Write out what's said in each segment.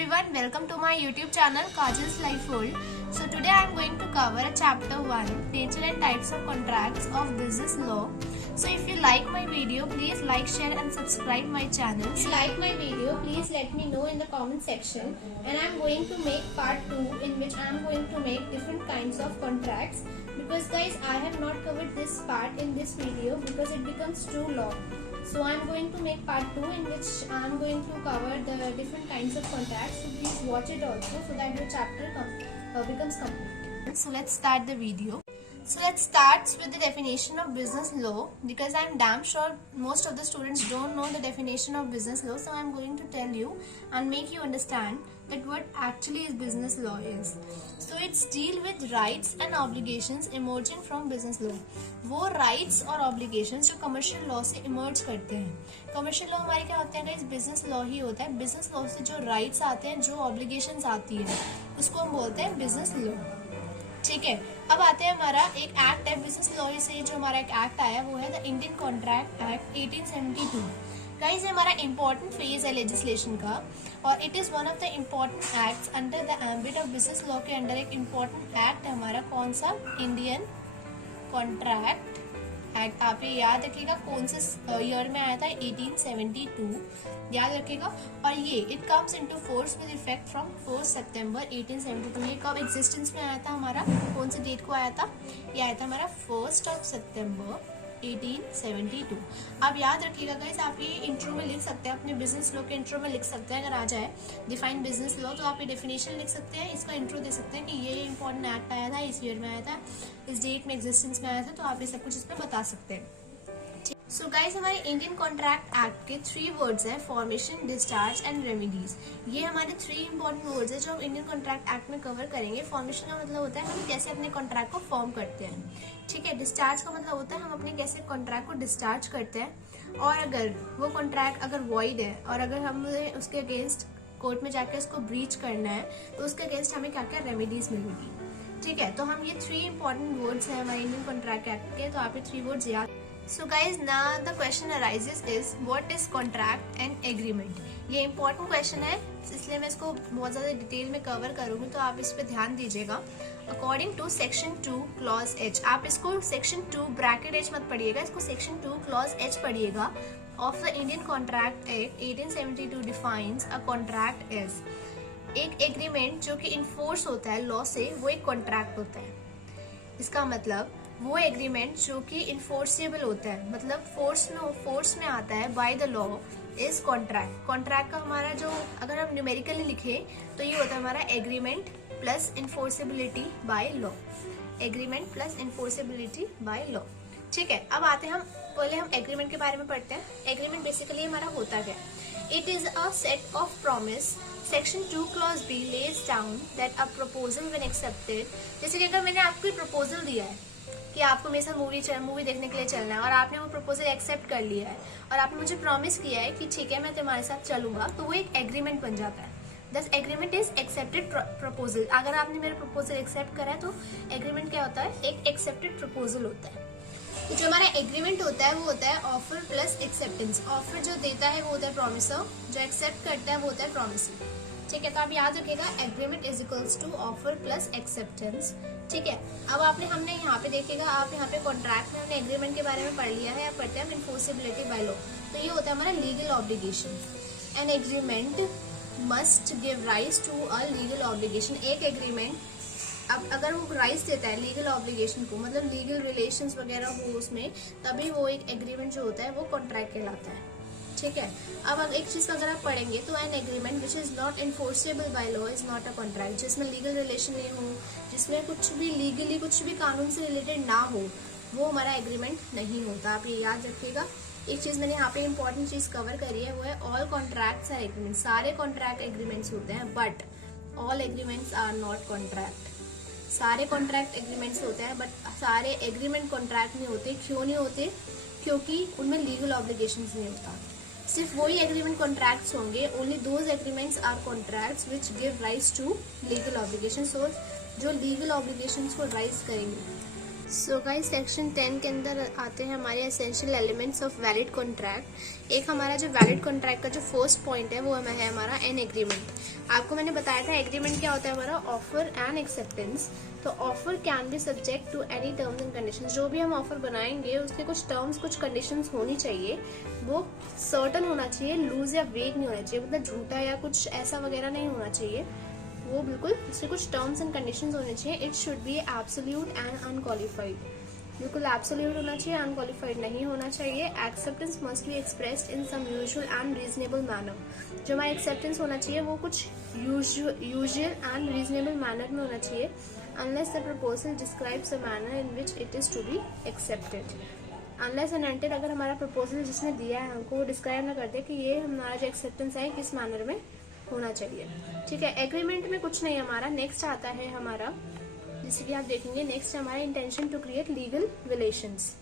everyone, welcome to my YouTube channel Kajal's Life World. So today I am going to cover chapter 1, nature and types of contracts of business law. So if you like my video, please like, share and subscribe my channel. If you like my video, please let me know in the comment section, and I am going to make part 2 in which I am going to make different kinds of contracts, because guys I have not covered this part in this video because it becomes too long. So I am going to make part 2 in which I am going to cover the different kinds of contracts. So please watch it also so that the chapter becomes complete. So let's start the video. So let's start with the definition of business law, because I am damn sure most of the students don't know the definition of business law. So I am going to tell you and make you understand that what actually is business law is. So it's deal with rights and obligations emerging from business law. वो rights और obligations जो commercial law से emerge करते हैं. Commercial law हमारे क्या होते हैं guys? business law ही होता है. Business law से जो rights आते हैं, जो obligations आती है, उसको हम बोलते हैं business law. ठीक है, अब आते हैं हमारा एक एक्ट है बिजनेस लॉ से, जो हमारा एक एक्ट आया वो है the Indian contract act 1872. Guys हमारा इम्पोर्टेंट फेज है लेजिस्लेशन का, और it is one of the important acts under the ambit of business law के अंडर एक इम्पोर्टेंट एक्ट है हमारा. कौन सा? Indian contract act. आप ये याद रखिएगा कौन से ईयर में आया था, 1872 याद रखिएगा. और ये it comes into force with effect from 4 सितंबर 1872. ये कब एग्जिस्टेंस में आया था हमारा, कौन से डेट को आया था? ये आया था हमारा 1 सितंबर 1872. अब याद रखिएगा गाइस, आप ये इंट्रो में लिख सकते हैं, अपने बिजनेस लॉ के इंट्रो में लिख सकते हैं. अगर आ जाए डिफाइन बिजनेस लॉ तो आप ये डेफिनेशन लिख सकते हैं, इसका इंट्रो दे सकते हैं कि ये इंपॉर्टेंट एक्ट आया था, इस ईयर में आया था, इस डेट में एग्जिस्टेंस में आया था. तो आप ये सब कुछ इसमें बता सकते हैं. सो गाइस हमारे इंडियन कॉन्ट्रैक्ट एक्ट के 3 वर्ड्स हैं, फॉर्मेशन, डिस्चार्ज एंड रेमेडीज. ये हमारे 3 इंपॉर्टेंट वर्ड्स हैं जो हम इंडियन कॉन्ट्रैक्ट एक्ट में कवर करेंगे. फॉर्मेशन का मतलब होता है हम कैसे अपने कॉन्ट्रैक्ट को फॉर्म करते हैं. ठीक है, डिस्चार्ज का मतलब होता है हम अपने कैसे कॉन्ट्रैक्ट को डिस्चार्ज करते हैं, और अगर वो कॉन्ट्रैक्ट अगर वॉइड है और अगर हमें उसके अगेंस्ट कोर्ट में जाकर उसको ब्रीच करना है तो उसके अगेंस्ट हमें क्या क्या रेमेडीज मिलेगी. ठीक है, तो हम ये 3 इंपॉर्टेंट वर्ड्स हैं हमारे इंडियन कॉन्ट्रैक्ट एक्ट के, तो आप ये 3 वर्ड्स याद. So guys, now the question arises is what is contract and agreement. ये important question है, इसलिए मैं इसको बहुत ज़्यादा डिटेल में कवर करूँगी, तो आप इस पे ध्यान दीजिएगा. According to section 2 clause H, आप इसको section 2 bracket H मत पढ़िएगा, इसको section 2 clause H पढ़िएगा. Of the Indian Contract Act 1872 defines a contract as एक एग्रीमेंट जो कि इन्फोर्स होता है लॉ से, वो एक कॉन्ट्रैक्ट होता है. इसका मतलब वो एग्रीमेंट जो कि इन्फोर्सेबल होता है, मतलब फोर्स में आता है bye the law, is contract. Contract का हमारा जो अगर हम न्यूमेरिकली लिखे तो ये होता है हमारा agreement plus enforceability by law. Agreement plus enforceability by law. ठीक है, अब आते हैं हम पहले हम एग्रीमेंट के बारे में पढ़ते हैं. एग्रीमेंट बेसिकली हमारा होता क्या? It is a set of promise. Section 2 clause B lays down that a proposal when accepted. जैसे कि अगर मैंने आपको प्रपोजल दिया है कि आपको मेरे साथ मूवी देखने के लिए चलना है, और आपने वो प्रपोजल एक्सेप्ट कर लिया है और आपने मुझे प्रॉमिस किया है कि ठीक है मैं तुम्हारे साथ चलूंगा, तो वो एक एग्रीमेंट बन जाता है. दस एग्रीमेंट इज एक्सेप्टेड प्रपोजल. अगर आपने मेरा प्रपोजल एक्सेप्ट करा है तो एग्रीमेंट क्या होता है? एक एक्सेप्टेड प्रपोजल होता है. तो जो हमारा एग्रीमेंट होता है वो होता है ऑफर प्लस एक्सेप्टेंस. ऑफर जो देता है वो होता है प्रॉमिसर, जो एक्सेप्ट करता है वो होता है प्रॉमिसर. ठीक है, तो आप याद रखिएगा agreement is equals to offer plus acceptance. ठीक है, अब हमने यहाँ पे देखिएगा, आप यहाँ पे कॉन्ट्रैक्ट में हमने एग्रीमेंट के बारे में पढ़ लिया है. अब पढ़ते हैं हम इन्फोर्सेबिलिटी बाय लॉ. तो ये होता है हमारा legal obligation. An agreement must give rise to a legal obligation. एक एग्रीमेंट अब अगर वो राइज देता है लीगल ऑब्लिगेशन को, मतलब लीगल रिलेशंस वगैरह हो उसमें, तभी वो एक एग्रीमेंट जो होता है वो कॉन्ट्रैक्ट कहलाता है. ठीक है, अब एक चीज अगर आप पढ़ेंगे तो an agreement which is not enforceable by law is not a contract. जिसमें लीगल रिलेशन नहीं हो, जिसमें कुछ भी लीगली कुछ भी कानून से रिलेटेड ना हो, वो हमारा एग्रीमेंट नहीं होता. आप ये याद रखिएगा. एक चीज मैंने यहाँ पे इंपॉर्टेंट चीज कवर करी है, वो है ऑल कॉन्ट्रैक्ट्स आर एग्रीमेंट. सारे कॉन्ट्रैक्ट एग्रीमेंट्स होते हैं, but all agreements are not contract. सारे कॉन्ट्रैक्ट एग्रीमेंट्स होते हैं बट सारे एग्रीमेंट कॉन्ट्रैक्ट नहीं होते. क्यों नहीं होते? क्योंकि उनमें लीगल ऑब्लिगेशंस नहीं होता. सिर्फ वही एग्रीमेंट कॉन्ट्रैक्ट्स होंगे. Only those agreements are contracts which give rise to legal obligation. So जो लीगल ऑब्लिगेशंस को राइज करेंगे. सो गाइस सेक्शन 10 के अंदर आते हैं हमारे essential elements of valid contract. एक हमारा जो वैलिड कॉन्ट्रैक्ट का जो फर्स्ट पॉइंट है वो है हमारा एन एग्रीमेंट. आपको मैंने बताया था एग्रीमेंट क्या होता है हमारा, ऑफर एंड एक्सेप्टेंस। तो offer can be subject to any terms and conditions. जो भी हम ऑफर बनाएंगे उसके कुछ टर्म्स कुछ कंडीशंस होनी चाहिए, वो सर्टन होना चाहिए, लूज या वेग नहीं होना चाहिए, मतलब झूठा या कुछ ऐसा वगैरह नहीं होना चाहिए, वो बिल्कुल उसके कुछ टर्म्स एंड कंडीशंस होने चाहिए। It should be absolute and unqualified, बिल्कुल एब्सोल्यूट होना चाहिए, अनक्वालिफाइड नहीं होना चाहिए। Acceptance must be expressed in some usual and reasonable manner. जो हमारा एक्सेप्टेंस होना चाहिए वो कुछ यूजुअल एंड रीजनेबल मैनर में होना चाहिए, unless the proposal describes the manner in which it is to be accepted. Unless and until अगर हमारा प्रपोजल जिसने दिया है हमको वो डिस्क्राइब ना कर दे कि ये हमारा जो एक्सेप्टेंस है किस मैनर में होना चाहिए। ठीक है, एग्रीमेंट में कुछ नहीं हमारा। नेक्स्ट आता है हमारा, जैसे कि आप देखेंगे नेक्स्ट हमारा intention to create legal relations.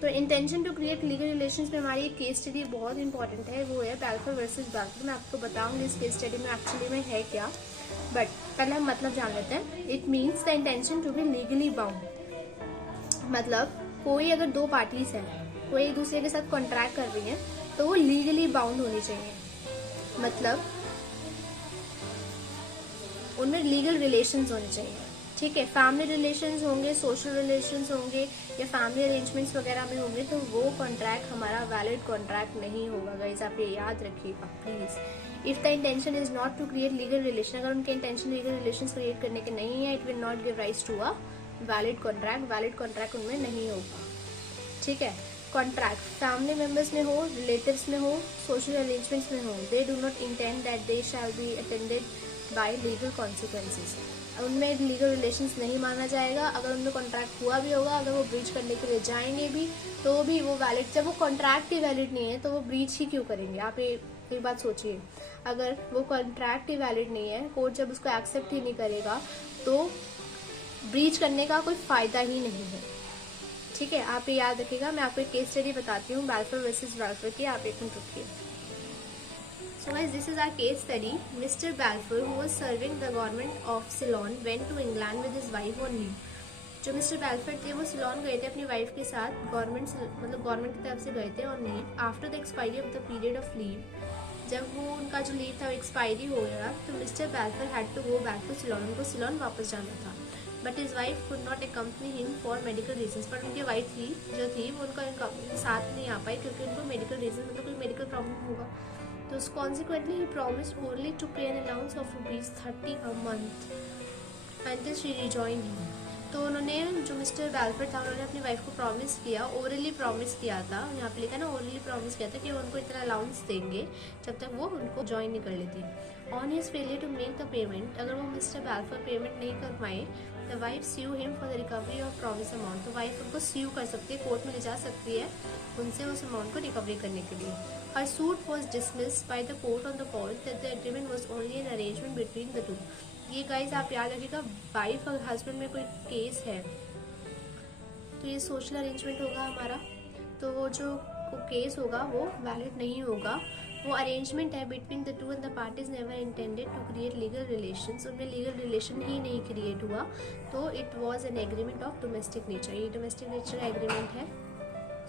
तो intention to create legal relations में हमारी एक केस स्टडी बहुत इंपॉर्टेंट है, वो है बैल्फोर वर्सेस बैल्फोर। मैं आपको बताऊंगी इस केस स्टडी में एक्चुअली में है क्या, बट पहले हम मतलब जान लेते हैं। It means the intention to be legally bound, मतलब कोई अगर दो पार्टीज हैं, कोई एक दूसरे के साथ कॉन्ट्रैक्ट कर रही है तो वो लीगली बाउंड होनी चाहिए, मतलब उनमें लीगल रिलेशंस होने चाहिए। ठीक है, फैमिली रिलेशंस होंगे, सोशल रिलेशंस होंगे या फैमिली अरेंजमेंट्स वगैरह में होंगे तो वो कॉन्ट्रैक्ट हमारा वैलिड कॉन्ट्रैक्ट नहीं होगा। गाइस आप ये याद रखिएगा please. If the intention is not to create legal relation, अगर उनके इंटेंशन लीगल रिलेशंस क्रिएट करने के नहीं है, it will not give rise to a valid contract. Valid contract उनमें नहीं होगा। ठीक है, कॉन्ट्रैक्ट फैमिली मेंबर्स में हो, रिलेटिव्स में हो, सोशल अरेंजमेंट्स में हो, they do not intend that they shall be attended by legal consequences. उनमें लीगल रिलेशंस नहीं माना जाएगा। अगर उनमें कॉन्ट्रैक्ट हुआ भी होगा, अगर वो ब्रीच करने के लिए जाएंगे भी तो भी वो वैलिड, जब वो कॉन्ट्रैक्ट ही वैलिड नहीं है तो वो ब्रीच ही क्यों करेंगे। आप ये बात सोचिए, अगर वो कॉन्ट्रैक्ट ही वैलिड नहीं है, कोर्ट जब उसको एक्सेप्ट ही नहीं करेगा तो ब्रीच करने का कोई फायदा ही नहीं है। ठीक है, आप ये याद रखिएगा। मैं आपको एक केस स्टडी बताती हूँ बैल्फोर वर्सेस बैल्फोर की, आप एक मिनट रुकिए। So guys, this is our case study. Mr. Balfour, who was serving the government of Ceylon, went to England with his wife on leave. जो मिस्टर बैल्फोर थे वो सिलोन गए थे अपनी वाइफ के साथ, गवर्नमेंट की तरफ से गए थे on leave. After the expiry of the period of leave, जब वो उनका जो लीव था वो एक्सपायरी हो गया तो mister Balfour had to go back to Ceylon. उनको सिलोन वापस जाना था, but his wife could not accompany him for medical reasons. पर उनकी वाइफ जो थी वो उनका साथ नहीं आ पाई क्योंकि उनको मेडिकल रीजन, मतलब कोई मेडिकल प्रॉब्लम होगा। तो consequently he promised only to pay an allowance of ₹30 a month until she rejoined him. तो उन्होंने जो मिस्टर बैल्फोर था उन्होंने अपनी वाइफ को प्रॉमिस किया, ओरली प्रॉमिस किया था, यहाँ पे लिखा ना ओरली प्रॉमिस किया था कि वो उनको इतना अलाउंस देंगे जब तक वो उनको ज्वाइन नहीं कर लेती। On his failure to make the payment, अगर वो मिस्टर बैल्फोर पेमेंट नहीं कर पाए, the wife sue him for the recovery of promise amount. तो वाइफ उनको स्यू कर सकती है, कोर्ट में ले जा सकती है उनसे उस अमाउंट को रिकवरी करने के लिए। Her suit was dismissed by the court on the point that the agreement was only an arrangement between the two. ये गाइस आप याद रखिएगा, वाइफ और हस्बैंड में कोई केस है तो ये सोशल अरेंजमेंट होगा हमारा, तो वो जो केस होगा वो वैलिड नहीं होगा। वो अरेंजमेंट है between the two and the parties never intended to create legal relations. उनमें लीगल रिलेशन ही नहीं क्रिएट हुआ, तो it was an agreement of domestic nature. ये डोमेस्टिक नेचर का एग्रीमेंट है,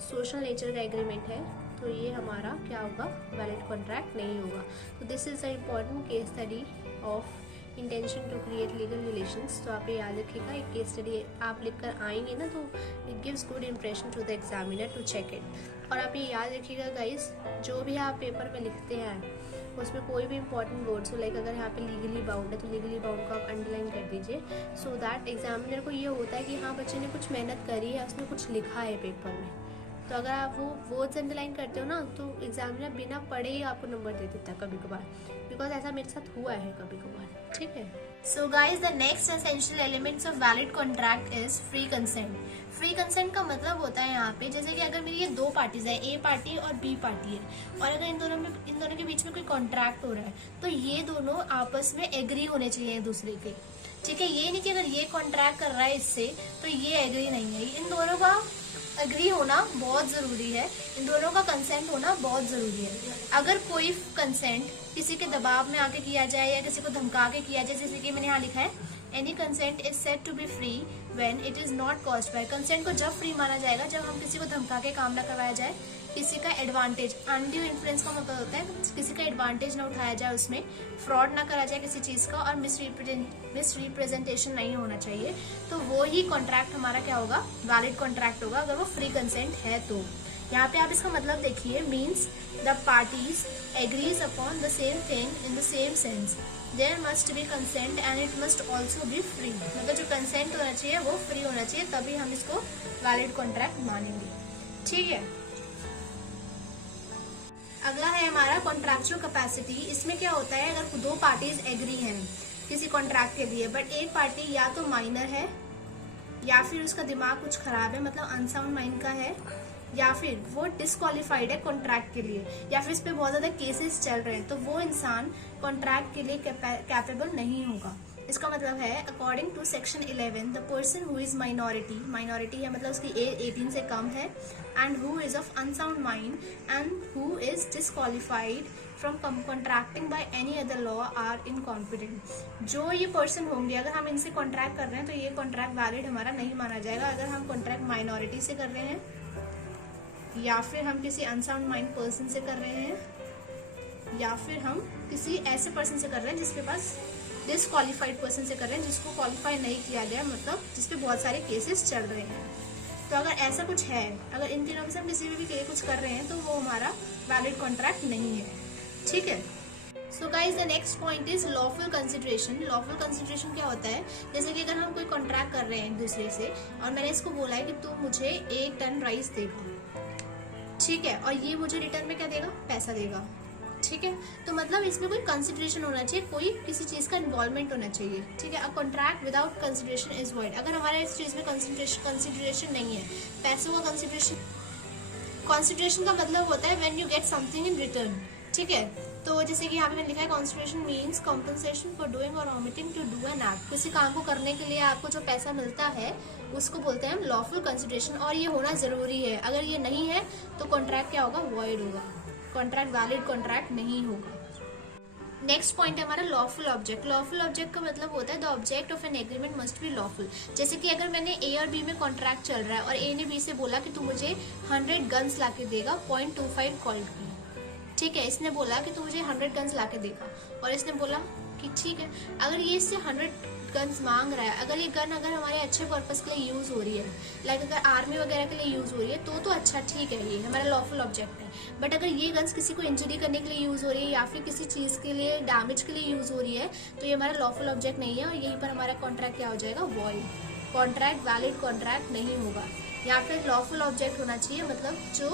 सोशल नेचर का एग्रीमेंट है, तो ये हमारा क्या होगा, वैलिड कॉन्ट्रैक्ट नहीं होगा। तो this is the important case study of intention to create legal relations. तो आप ये याद रखिएगा, एक केस स्टडी आप लिख कर आएंगे ना तो it gives good impression to the examiner to check it. और आप ये याद रखिएगा गाइस, जो भी आप पेपर में लिखते हैं उसमें कोई भी इंपॉर्टेंट वर्ड्स हो, लाइक अगर यहाँ पे लीगली बाउंड है तो लीगली बाउंड को आप अंडरलाइन कर दीजिए, सो दैट एग्जामिनर को ये होता है कि हाँ बच्चे ने कुछ मेहनत करी है, उसने कुछ लिखा है पेपर में। तो अगर आप वो वर्ड्स अंडरलाइन करते हो ना तो एग्जामिनर बिना पढ़े ही आपको नंबर दे देता है कभी कभार, बिकॉज ऐसा मेरे साथ हुआ है कभी कभार। ठीक है, so guys the next essential elements of valid contract is free consent. Free consent का मतलब होता है यहाँ पे, जैसे कि अगर मेरी ये दो पार्टीज है, ए पार्टी और बी पार्टी है, और अगर इन दोनों के बीच में कोई कॉन्ट्रैक्ट हो रहा है तो ये दोनों आपस में एग्री होने चाहिए एक दूसरे के। ठीक है, ये नहीं कि अगर ये कॉन्ट्रैक्ट कर रहा है इससे तो ये एग्री नहीं है। इन दोनों का एग्री होना बहुत जरूरी है, इन दोनों का कंसेंट होना बहुत जरूरी है। अगर कोई कंसेंट किसी के दबाव में आके किया जाए या किसी को धमका के किया जाए, जैसे कि मैंने यहाँ लिखा है any consent is said to be free when it is not caused by. Consent को जब फ्री माना जाएगा जब हम किसी को धमका के काम ना करवाया जाए किसी का एडवांटेज, अनड्यू इन्फ्लुएंस का मतलब होता है किसी का एडवांटेज ना उठाया जाए, उसमें फ्रॉड ना करा जाए किसी चीज का, और मिसरिप्रेजेंटेशन नहीं होना चाहिए, तो वो ही कॉन्ट्रैक्ट हमारा क्या होगा, वैलिड कॉन्ट्रैक्ट होगा, अगर वो फ्री कंसेंट है तो। यहाँ पे आप इसका मतलब देखिए, means the parties agrees upon the same thing in the same sense, there must be consent and it must also be free. मतलब जो कंसेंट होना चाहिए वो फ्री होना चाहिए, तभी हम इसको वैलिड कॉन्ट्रैक्ट मानेंगे। ठीक है, अगला है हमारा कॉन्ट्रैक्चुअल कैपेसिटी। इसमें क्या होता है, अगर दो पार्टीज एग्री हैं किसी कॉन्ट्रैक्ट के लिए, बट एक पार्टी या तो माइनर है या फिर उसका दिमाग कुछ खराब है, मतलब अनसाउंड माइंड का है, या फिर वो डिस्क्वालिफाइड है कॉन्ट्रैक्ट के लिए, या फिर इस पे बहुत ज्यादा केसेस चल रहे हैं, तो वो इंसान कॉन्ट्रैक्ट के लिए कैपेबल नहीं होगा। इसका मतलब है according to section 11 the person who is minority है मतलब उसकी एज 18 से कम है, and who is of unsound mind and who is disqualified from contracting by any other law are incompetent. जो ये पर्सन होंगे, अगर हम इनसे कॉन्ट्रैक्ट कर रहे हैं तो ये कॉन्ट्रैक्ट वैलिड हमारा नहीं माना जाएगा। अगर हम कॉन्ट्रैक्ट माइनॉरिटी से कर रहे हैं, या फिर हम किसी अनसाउंड माइंड पर्सन से कर रहे हैं, या फिर हम किसी ऐसे पर्सन से कर रहे हैं जिसके पास डिसक्वालिफाइड पर्सन से कर रहे हैं, जिसको क्वालिफाई नहीं किया गया, मतलब जिसपे बहुत सारे केसेस चल रहे हैं। तो अगर ऐसा कुछ है, अगर इन तीनों में से हम किसी भी कुछ कर रहे हैं, तो वो हमारा वैलिड कॉन्ट्रैक्ट नहीं है। ठीक है, so guys the next point is lawful consideration. Lawful consideration क्या होता है, जैसे कि अगर हम कोई कॉन्ट्रैक्ट कर रहे हैं एक दूसरे से, और मैंने इसको बोला है कि तू मुझे 1 टन राइस देगा, ठीक है, और ये मुझे रिटर्न में क्या देगा, पैसा देगा। ठीक है, तो मतलब इसमें कोई कंसिडरेशन होना चाहिए, कोई किसी चीज का इन्वॉल्वमेंट होना चाहिए। ठीक है, a contract without consideration is void. अगर हमारे इस चीज में कंसिडरेशन नहीं है, पैसों का कंसिडरेशन का मतलब होता है when you get something in return. ठीक है, तो जैसे कि यहाँ पे मैंने लिखा है consideration means compensation for doing or omitting to do an act. किसी काम को करने के लिए आपको जो पैसा मिलता है उसको बोलते हैं हम लॉफुल कंसिडरेशन, और ये होना जरूरी है। अगर ये नहीं है तो कॉन्ट्रैक्ट क्या होगा, वॉइड होगा, कॉन्ट्रैक्ट वैलिड कॉन्ट्रैक्ट नहीं होगा। नेक्स्ट पॉइंट है हमारा लॉफुल ऑब्जेक्ट। लॉफुल ऑब्जेक्ट का मतलब होता है the object of N agreement must B lawful. जैसे कि अगर मैंने ए और बी में कॉन्ट्रैक्ट चल रहा है और ए ने बी से बोला कि तू मुझे 100 गन्स लाके देगा 0.25 कॉल्ट की। ठीक है, इसने बोला कि तू मुझे 100 गन्स लाके देगा, और इसने बोला कि ठीक है। अगर ये इससे 100 गन्स मांग रहा है, अगर ये गन अगर हमारे अच्छे पर्पस के लिए यूज हो रही है, लाइक अगर आर्मी वगैरह के लिए यूज हो रही है, तो अच्छा ठीक है, ये हमारा लॉफुल ऑब्जेक्ट है। बट अगर ये गन्स किसी को इंजरी करने के लिए यूज हो रही है, या फिर किसी चीज के लिए डैमेज के लिए यूज हो रही है, तो ये हमारा लॉफुल ऑब्जेक्ट नहीं है, और यहीं पर हमारा कॉन्ट्रैक्ट क्या हो जाएगा, वॉइड। कॉन्ट्रैक्ट वैलिड कॉन्ट्रैक्ट नहीं होगा। यहाँ पे लॉफुल ऑब्जेक्ट होना चाहिए, मतलब जो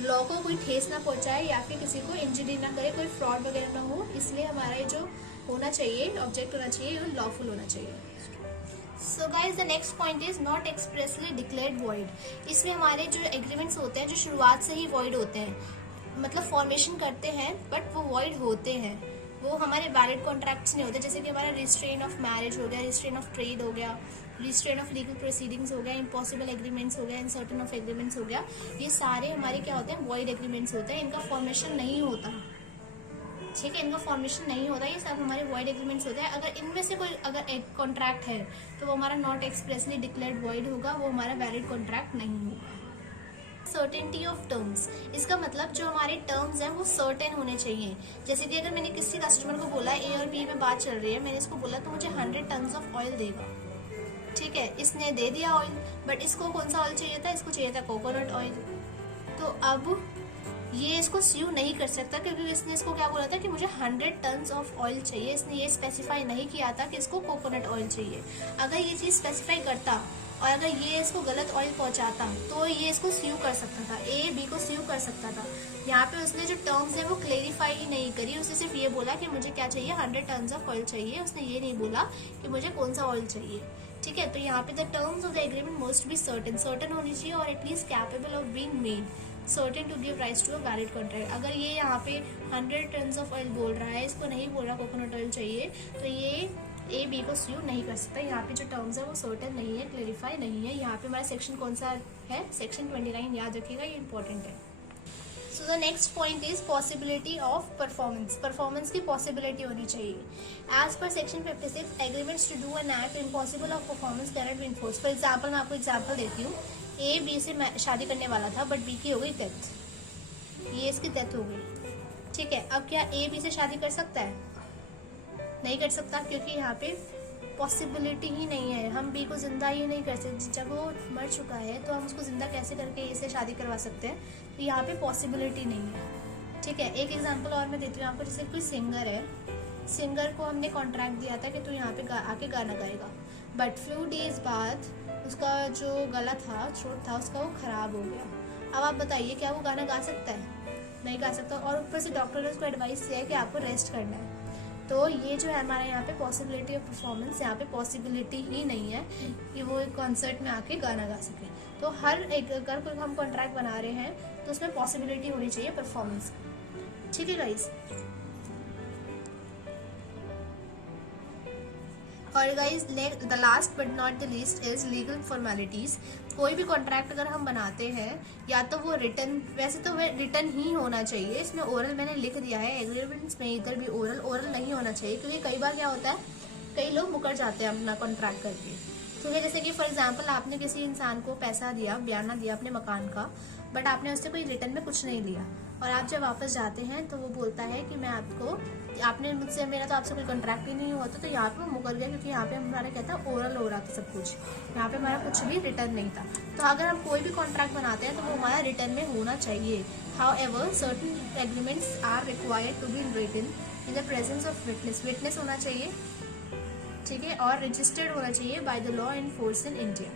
लॉ को कोई ठेस ना पहुंचाए या फिर किसी को इंजरी ना करे, कोई फ्रॉड वगैरह ना हो, इसलिए हमारा ये जो होना चाहिए ऑब्जेक्ट होना चाहिए वो लॉफुल होना चाहिए। So guys the next point is not expressly declared void. इसमें हमारे जो एग्रीमेंट्स होते हैं जो शुरुआत से ही वॉइड होते हैं, मतलब फॉर्मेशन करते हैं बट वो वॉइड होते हैं, वो हमारे वैलिड कॉन्ट्रैक्ट्स नहीं होते। जैसे कि हमारा रिस्ट्रेन ऑफ मैरिज हो गया, रिस्ट्रेन ऑफ ट्रेड हो गया, रिस्ट्रेन ऑफ लीगल प्रोसीडिंग्स हो गया, इम्पॉसिबल एग्रीमेंट्स हो गया, अनसर्टेन ऑफ एग्रीमेंट्स हो गया, ये सारे हमारे क्या होते हैं, वॉइड एग्रीमेंट्स होते हैं, इनका फॉर्मेशन नहीं होता। ठीक है, इनका फॉर्मेशन नहीं होता, ये सब हमारे वॉइड एग्रीमेंट्स होते हैं। अगर इनमें से कोई अगर एक कॉन्ट्रैक्ट है तो वो हमारा नॉट एक्सप्रेसली डिक्लेयर्ड वॉइड होगा, वो हमारा वैलिड कॉन्ट्रैक्ट नहीं होगा। सर्टेनिटी ऑफ टर्म्स, इसका मतलब जो हमारे टर्म्स हैं वो सर्टेन होने चाहिए। जैसे कि अगर मैंने किसी कस्टमर को बोला, ए और बी में बात चल रही है, मैंने इसको बोला तो मुझे 100 टन्स ऑफ ऑयल देगा। ठीक है, इसने दे दिया ऑयल, बट इसको कौन सा ऑयल चाहिए था, इसको चाहिए था कोकोनट ऑयल। तो अब ये इसको स्यू नहीं कर सकता, क्योंकि इसने इसको क्या बोला था कि मुझे 100 टन्स ऑफ ऑयल चाहिए, इसने ये स्पेसिफाई नहीं किया था कि इसको कोकोनट ऑयल चाहिए। अगर ये चीज स्पेसिफाई करता और अगर ये इसको गलत ऑयल पहुंचाता तो ये इसको स्यू कर सकता था, ए बी को स्यू कर सकता था। यहाँ पे उसने जो टर्म्स है वो क्लेरिफाई ही नहीं करी, उसने सिर्फ ये बोला कि मुझे क्या चाहिए, 100 टन्स ऑफ ऑयल चाहिए, उसने ये नहीं बोला कि मुझे कौन सा ऑयल चाहिए। ठीक है, तो यहाँ पे the terms of the agreement must be certain होनी चाहिए, और at least capable of being made certain to give rise to a valid contract. अगर ये यहाँ पे 100 टन्स ऑफ ऑयल बोल रहा है, इसको नहीं बोल रहा कोकोनट ऑयल चाहिए, तो ये ए बी को स्यू नहीं कर सकता। यहाँ पे जो टर्म्स है वो सर्टेन नहीं है, क्लेरिफाई नहीं है। यहाँ पे हमारा सेक्शन कौन सा है, सेक्शन 29, याद रखिएगा, ये इंपॉर्टेंट है। So the next point is possibility of performance. Performance की पॉसिबिलिटी होनी चाहिए। As per section 56 agreements to do an act impossible of performance can not be enforced. For example, मैं आपको एग्जाम्पल देती हूँ, ए बी से शादी करने वाला था बट बी की हो गई डेथ। ये इसकी डेथ हो गई, ठीक है। अब क्या ए बी से शादी कर सकता है? नहीं कर सकता, क्योंकि यहाँ पे पॉसिबिलिटी ही नहीं है। हम बी को जिंदा ही नहीं कर सकते, जब वो मर चुका है तो हम उसको जिंदा कैसे करके ए से शादी करवा सकते हैं? तो यहाँ पे पॉसिबिलिटी नहीं है, ठीक है। एक एग्जांपल और मैं देती हूँ आपको। जैसे कोई सिंगर है, सिंगर को हमने कॉन्ट्रैक्ट दिया था कि तू यहाँ पे आके गाना गाएगा, बट फ्यू डेज बाद उसका जो गला था, थ्रोट था उसका, वो खराब हो गया। अब आप बताइए क्या वो गाना गा सकता है? नहीं गा सकता। और ऊपर से डॉक्टर ने उसको एडवाइस दिया है कि आपको रेस्ट करना है। तो ये जो है हमारा यहाँ पे पॉसिबिलिटी ऑफ परफॉर्मेंस, यहाँ पे पॉसिबिलिटी ही नहीं है कि वो एक कॉन्सर्ट में आके गाना गा सके। तो हर एक, अगर कोई हम कॉन्ट्रैक्ट बना रहे हैं तो उसमें पॉसिबिलिटी होनी चाहिए परफॉर्मेंस, ठीक है गाइस। और guys the last but not the least is legal formalities. कोई भी कॉन्ट्रैक्ट अगर हम बनाते हैं, या तो वो रिटर्न, वैसे तो वह रिटर्न ही होना चाहिए। इसमें ओरल मैंने लिख दिया है, एग्रीमेंट्स में इधर भी ओरल नहीं होना चाहिए, क्योंकि कई बार क्या होता है, कई लोग मुकर जाते हैं अपना कॉन्ट्रैक्ट करके, ठीक है। जैसे कि फॉर एग्जाम्पल आपने किसी इंसान को पैसा दिया, बयाना दिया अपने मकान का, बट आपने उससे कोई रिटर्न में कुछ नहीं लिया, और आप जब वापस जाते हैं तो वो बोलता है कि मैं आपको, आपने मुझसे, मेरा तो आपसे कोई कॉन्ट्रैक्ट ही नहीं हुआ था। तो यहाँ पे वो मुकर गया, क्योंकि यहाँ पे हमारा क्या था, ओरल हो रहा था सब कुछ, यहाँ पे हमारा कुछ भी रिटर्न नहीं था। तो अगर हम कोई भी कॉन्ट्रैक्ट बनाते हैं तो वो हमारा रिटर्न में होना चाहिए। However certain agreements are required to be written in the presence of witness. Witness होना चाहिए, ठीक है, और रजिस्टर्ड होना चाहिए by the law in force in India.